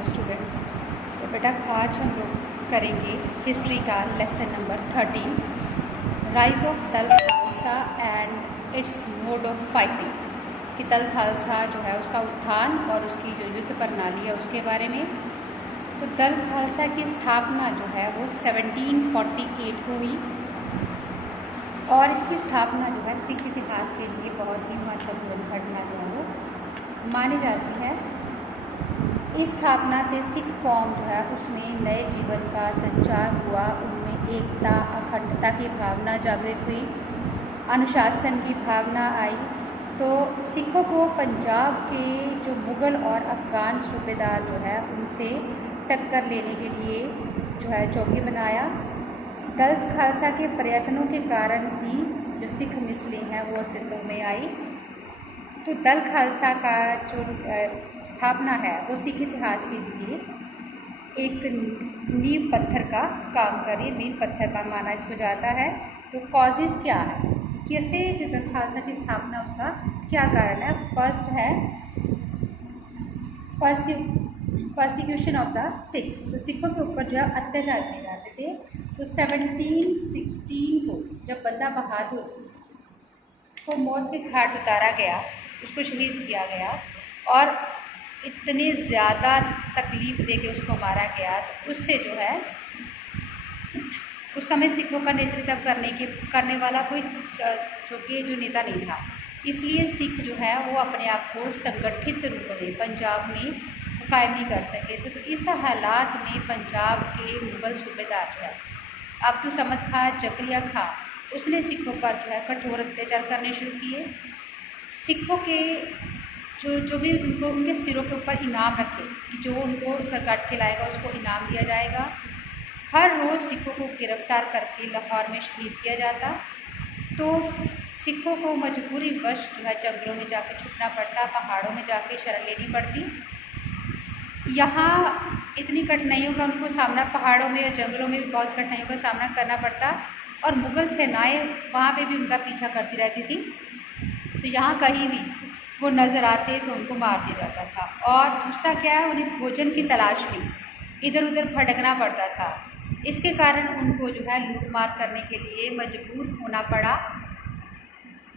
Hello students. तो बेटा आज हम लोग करेंगे हिस्ट्री का लेसन नंबर 13, राइज ऑफ दल Khalsa and it's mode of fighting. कि दल खालसा जो है उसका उत्थान और उसकी जो युद्ध प्रणाली है उसके बारे में। तो दल खालसा की स्थापना जो है वो 1748 को हुई और इसकी स्थापना जो है सिख इतिहास के लिए बहुत ही महत्वपूर्ण घटना जो है वो मानी जाती है। इस स्थापना से सिख कौम जो है उसमें नए जीवन का संचार हुआ, उनमें एकता अखंडता की भावना जागृत हुई, अनुशासन की भावना आई। तो सिखों को पंजाब के जो मुग़ल और अफ़गान सूबेदार जो है उनसे टक्कर लेने के लिए जो है चौकी बनाया। दल खालसा के प्रयत्नों के कारण ही जो सिख मिसलें हैं वो अस्तित्व में आई। तो दल खालसा का जो स्थापना है वो सिख इतिहास के लिए एक नींव पत्थर का काम कर रही है, मील पत्थर का माना इसको जाता है। तो कॉजेज़ क्या है, कैसे जो दल खालसा की स्थापना उसका क्या कारण है। फर्स्ट है परसिक्यूशन ऑफ द सिख। तो सिखों के ऊपर जो है अत्याचार किए जाते थे। तो 1716 को जब बंदा बहादुर को मौत के घाट उतारा गया, उसको शहीद किया गया और इतने ज़्यादा तकलीफ़ दे के उसको मारा गया, तो उससे जो है उस समय सिखों का नेतृत्व करने वाला कोई जो नेता नहीं था। इसलिए सिख जो है वो अपने आप को संगठित रूप में पंजाब में कायम नहीं कर सके थे। तो इस हालात में पंजाब के मुग़ल सूबेदार जो है अब्दुल समद खां जकरिया खां, उसने सिखों पर जो है कठोर अत्याचार करने शुरू किए। सिखों के जो भी उनके सिरों के ऊपर इनाम रखे कि जो उनको सरकार के लाएगा उसको इनाम दिया जाएगा। हर रोज़ सिखों को गिरफ्तार करके लाहौर में शहीद किया जाता। तो सिखों को मजबूरी वश जो है जंगलों में जाके छुपना पड़ता, पहाड़ों में जाके शरण लेनी पड़ती। यहाँ इतनी कठिनाइयों का उनको सामना, पहाड़ों में या जंगलों में भी बहुत कठिनाइयों का सामना करना पड़ता और मुग़ल सेनाएं वहाँ पे भी उनका पीछा करती रहती थी। तो यहाँ कहीं भी वो नज़र आते तो उनको मार दिया जाता था। और दूसरा क्या है, उन्हें भोजन की तलाश में इधर उधर भटकना पड़ता था। इसके कारण उनको जो है लूट मार करने के लिए मजबूर होना पड़ा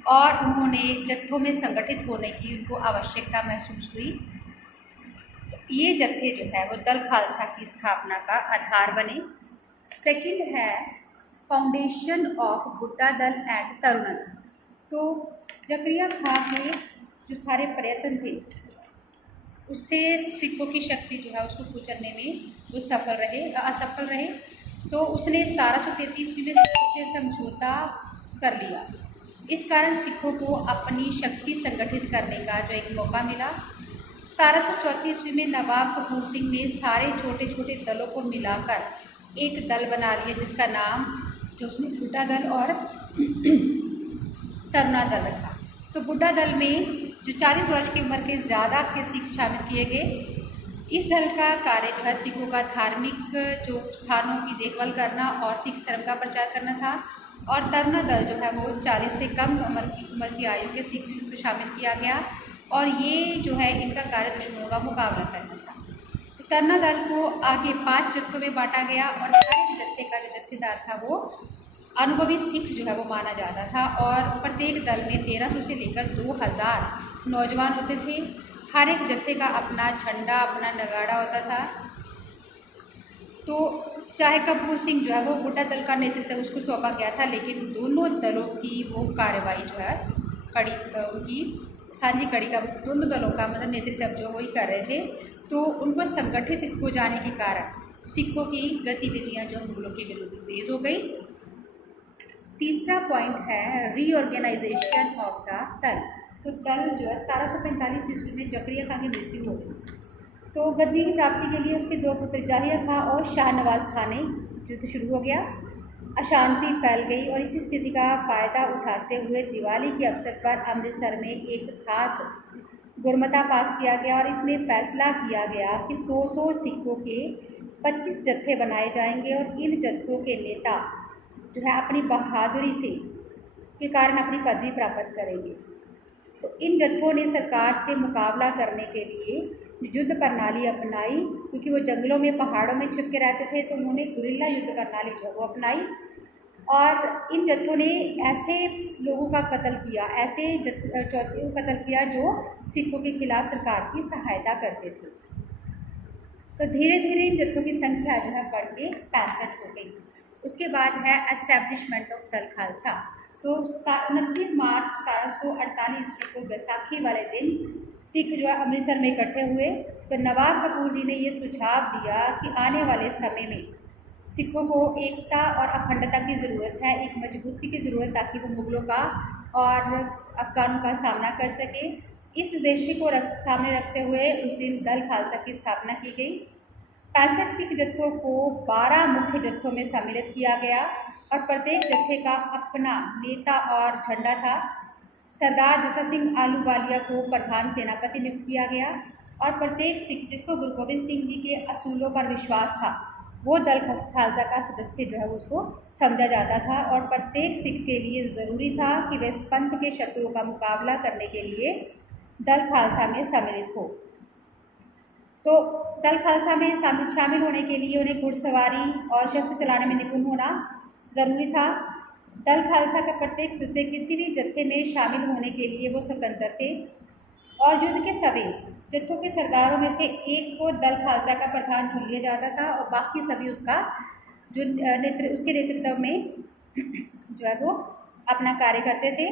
और उन्होंने जत्थों में संगठित होने की उनको आवश्यकता महसूस हुई। ये जत्थे जो है वो दल खालसा की स्थापना का आधार बने। सेकंड है फाउंडेशन ऑफ बुड्ढा दल एंड तरुण दल। तो जकरिया खां के जो सारे प्रयत्न थे उससे सिखों की शक्ति जो है उसको कुचलने में वो असफल रहे। तो उसने 1733 में सिखों से समझौता कर लिया। इस कारण सिखों को अपनी शक्ति संगठित करने का जो एक मौका मिला। 1734 में नवाब कपूर सिंह ने सारे छोटे छोटे दलों को मिलाकर एक दल बना लिया जिसका नाम जो उसने बुड्ढा दल और तरुणा दल रखा। तो बुड्ढा दल में जो 40 वर्ष की उम्र के ज़्यादा के सिख शामिल किए गए। इस दल का कार्य जो है सिखों का धार्मिक जो स्थानों की देखभाल करना और सिख धर्म का प्रचार करना था। और तरुणा दल जो है वो 40 से कम उम्र की आयु के सिख को शामिल किया गया और ये जो है इनका कार्य दुश्मनों का मुकाबला करना था। तो तरुणा दल को आगे 5 जत्थों में बांटा गया और हर एक जत्थे का जो जत्थेदार था वो अनुभवी सिख जो है वो माना जाता था। और प्रत्येक दल में 1300 से लेकर 2000 नौजवान होते थे। हर एक जत्थे का अपना झंडा, अपना नगाड़ा होता था। तो चाहे कपूर सिंह जो है वो बुड्ढा दल का नेतृत्व उसको सौंपा गया था, लेकिन दोनों दलों की वो कार्रवाई जो है उनकी साझी कड़ी का दोनों दलों का मतलब नेतृत्व जो वही कर रहे थे। तो उनको संगठित हो जाने के कारण सिखों की गतिविधियां जो मुगलों के विरुद्ध तेज हो गई। तीसरा पॉइंट है रीऑर्गेनाइजेशन ऑफ द दल। तो दल जो है 1745 ईस्वी में जकरिया खां की मृत्यु हो गई। तो गद्दी की प्राप्ति के लिए उसके 2 पुत्र जाहिर खां और शाहनवाज खां ने युद्ध शुरू हो गया। अशांति फैल गई और इसी स्थिति का फ़ायदा उठाते हुए दिवाली के अवसर पर अमृतसर में एक खास गुरमता पास किया गया और इसमें फैसला किया गया कि 100 सिखों के 25 जत्थे बनाए जाएंगे और इन जत्थों के नेता जो है अपनी बहादुरी से के कारण अपनी पदवी प्राप्त करेंगे। तो इन जत्थों ने सरकार से मुकाबला करने के लिए युद्ध प्रणाली अपनाई, क्योंकि वो जंगलों में पहाड़ों में छिप के रहते थे, तो उन्होंने गुरिल्ला युद्ध प्रणाली जो है वो अपनाई। और इन जत्थों ने ऐसे लोगों का कत्ल किया, ऐसे चौधरियों को कत्ल किया जो सिखों के खिलाफ सरकार की सहायता करते थे। तो धीरे धीरे इन जत्थों की संख्या जो है बढ़ के 65 हो गई। उसके बाद है एस्टैब्लिशमेंट ऑफ दल खालसा। तो 29 मार्च 1748 ईस्वी को बैसाखी वाले दिन सिख जो है अमृतसर में इकट्ठे हुए। तो नवाब कपूर जी ने ये सुझाव दिया कि आने वाले समय में सिखों को एकता और अखंडता की ज़रूरत है, एक मजबूती की ज़रूरत, ताकि वो मुग़लों का और अफ़गानों का सामना कर सके। इस उद्देश्य को सामने रखते हुए उस दिन दल खालसा की स्थापना की गई। 65 सिख जत्थों को 12 मुख्य जत्थों में सम्मिलित किया गया और प्रत्येक जत्थे का अपना नेता और झंडा था। सरदार जस्सा सिंह आहलूवालिया को प्रधान सेनापति नियुक्त किया गया और प्रत्येक सिख जिसको गुरु गोबिंद सिंह जी के असूलों पर विश्वास था, वो दल खालसा का सदस्य जो है उसको समझा जाता था। और प्रत्येक सिख के लिए ज़रूरी था कि वे इस पंथ के शत्रुओं का मुकाबला करने के लिए दल खालसा में सम्मिलित हो। तो दल खालसा में शामिल होने के लिए उन्हें घुड़सवारी और शस्त्र चलाने में निपुण होना ज़रूरी था। दल खालसा का प्रत्येक सदस्य किसी भी जत्थे में शामिल होने के लिए वो स्वतंत्र थे और युद्ध के सभी जत्थों के सरदारों में से एक को दल खालसा का प्रधान चुन लिया जाता था और बाकी सभी उसका जो उसके नेतृत्व में जो है वो अपना कार्य करते थे।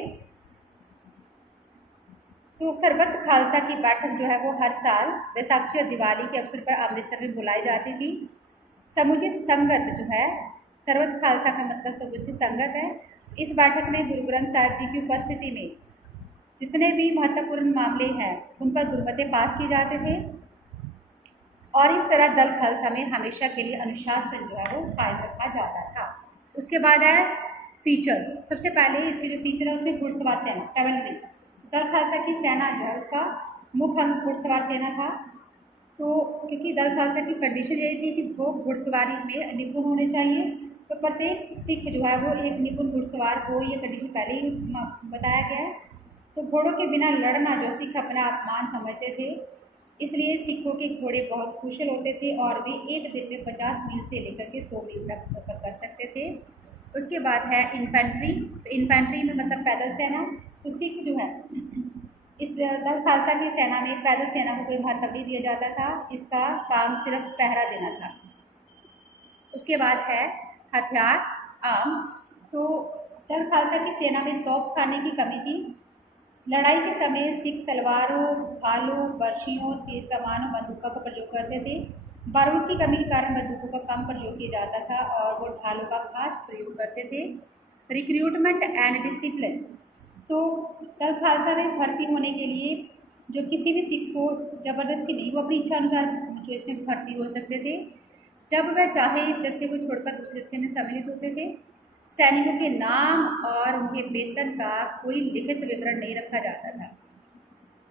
तो सरबत खालसा की बैठक जो है वो हर साल बैसाखी और दिवाली के अवसर पर अमृतसर में बुलाई जाती थी। समुचित संगत जो है, सरबत खालसा का मतलब समुचित संगत है। इस बैठक में गुरु ग्रंथ साहिब जी की उपस्थिति में जितने भी महत्वपूर्ण मामले हैं उन पर गुरमतें पास की जाते थे और इस तरह दल खालसा में हमेशा के लिए अनुशासन जो है वो कायम रखा जाता था। उसके बाद है फीचर्स। सबसे पहले इसके जो फीचर है उसमें घुड़सवार सेना, कैवलरी। दल खालसा की सेना जो है उसका मुख्य अंग घुड़सवार सेना था। तो क्योंकि दल खालसा की कंडीशन ये थी कि वो घुड़सवारी में निपुण होने चाहिए, तो प्रत्येक सिख जो है वो एक निपुण घुड़सवार को, ये कंडीशन पहले ही बताया गया है। तो घोड़ों के बिना लड़ना जो सिख अपना अपमान समझते थे, इसलिए सिखों के घोड़े बहुत कुशल होते थे और वे एक दिन में 50 मील से लेकर के 100 मील तक सफर कर सकते थे। उसके बाद है इन्फेंट्री। तो इन्फेंट्री में मतलब पैदल सेना। तो सिख जो है इस दल खालसा की सेना में पैदल सेना को कोई महत्व नहीं दिया जाता था, इसका काम सिर्फ पहरा देना था। उसके बाद है हथियार, आर्म्स। तो दल खालसा की सेना में तोप खाने की कमी थी। लड़ाई के समय सिख तलवारों, भालों, बर्शियों, तीर कमानों, बंदूकों का प्रयोग करते थे। बारूद की कमी के कारण बंदूकों का कम प्रयोग किया जाता था और वो ढालों का खास प्रयोग करते थे। Recruitment and discipline. तो दल खालसा में भर्ती होने के लिए जो किसी भी सिख को ज़बरदस्ती नहीं, वो अपनी इच्छा अनुसार जो इसमें भर्ती हो सकते थे। जब वह चाहे इस जत्थे को छोड़कर दूसरे जत्थे में सम्मिलित होते थे। सैनिकों के नाम और उनके वेतन का कोई लिखित विवरण नहीं रखा जाता था।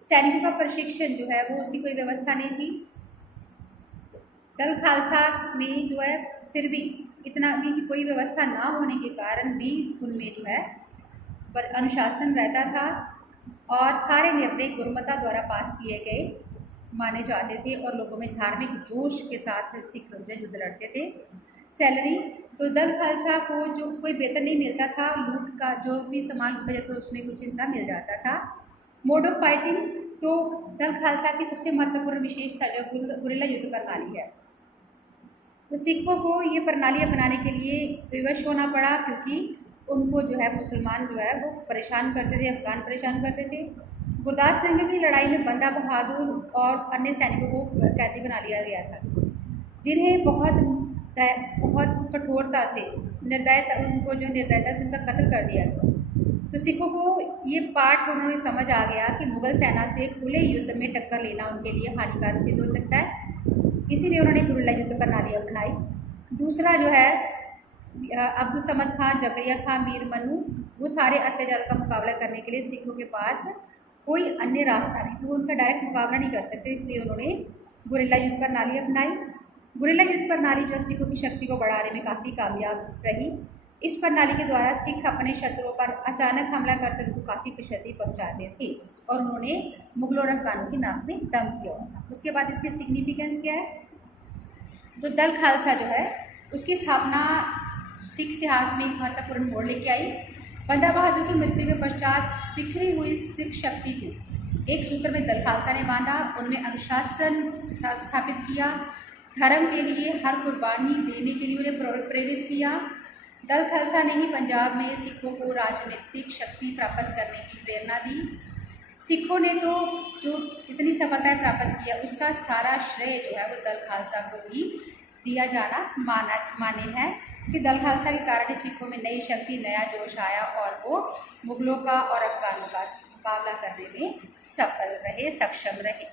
सैनिकों का प्रशिक्षण जो है वो उसकी कोई व्यवस्था नहीं थी। दल खालसा में जो है फिर भी इतना भी कि कोई व्यवस्था ना होने के कारण भी उनमें जो है पर अनुशासन रहता था और सारे निर्णय गुरुमता द्वारा पास किए गए माने जाते थे और लोगों में धार्मिक जोश के साथ सिख लोग युद्ध लड़ते थे। सैलरी। तो दल खालसा को जो कोई वेतन नहीं मिलता था, लूट का जो भी सामान लूटा जाता था उसमें कुछ हिस्सा मिल जाता था। Mode of fighting. तो दल खालसा की सबसे महत्वपूर्ण विशेषता जो गुरिल्ला युद्ध प्रणाली है, तो सिखों को ये प्रणाली अपनाने के लिए विवश होना पड़ा, क्योंकि उनको जो है मुसलमान जो है वो परेशान करते थे, अफगान परेशान करते थे। गुरदास नंगे की लड़ाई में बंदा बहादुर और अन्य सैनिकों को कैदी बना लिया गया था, जिन्हें बहुत कठोरता से उनको जो निर्दयता से उनका कत्ल कर दिया था। तो सिखों को ये पाठ उन्होंने समझ आ गया कि मुग़ल सेना से खुले युद्ध में टक्कर लेना उनके लिए हानिकारक सिद्ध हो सकता है, इसीलिए उन्होंने गुरिल्ला युद्ध प्रणाली अपनाई। दूसरा जो है अब्दुल समद खान, जकरिया खान, मीर मनु, वो सारे अत्याचार का मुकाबला करने के लिए सिखों के पास कोई अन्य रास्ता नहीं, तो वो उनका डायरेक्ट मुकाबला नहीं कर सकते, इसलिए उन्होंने गुरिल्ला युद्ध प्रणाली अपनाई। गुरिल्ला युद्ध प्रणाली जो सिखों की शक्ति को बढ़ाने में काफ़ी कामयाब रही। इस प्रणाली के द्वारा सिख अपने शत्रुओं पर अचानक हमला करते हुए काफ़ी क्षति पहुंचाते थे। और उन्होंने मुगलों और अफगानों की नाक में दम किया। उसके बाद इसकी सिग्निफिकेंस क्या है, तो दल खालसा जो है उसकी स्थापना सिख इतिहास में एक महत्वपूर्ण मोड़ लेके आई। बंदा बहादुर की मृत्यु के पश्चात बिखरी हुई सिख शक्ति को एक सूत्र में दल खालसा ने बांधा, उनमें अनुशासन स्थापित किया, धर्म के लिए हर कुर्बानी देने के लिए उन्हें प्रेरित किया। दल खालसा ने ही पंजाब में सिखों को राजनीतिक शक्ति प्राप्त करने की प्रेरणा दी। सिखों ने तो जो जितनी सफलताएं प्राप्त किया उसका सारा श्रेय जो है वो दल खालसा को ही दिया जाना माने है कि दल खालसा के कारण सिखों में नई शक्ति, नया जोश आया और वो मुगलों का और अफगानों का मुकाबला करने में सफल रहे, सक्षम रहे।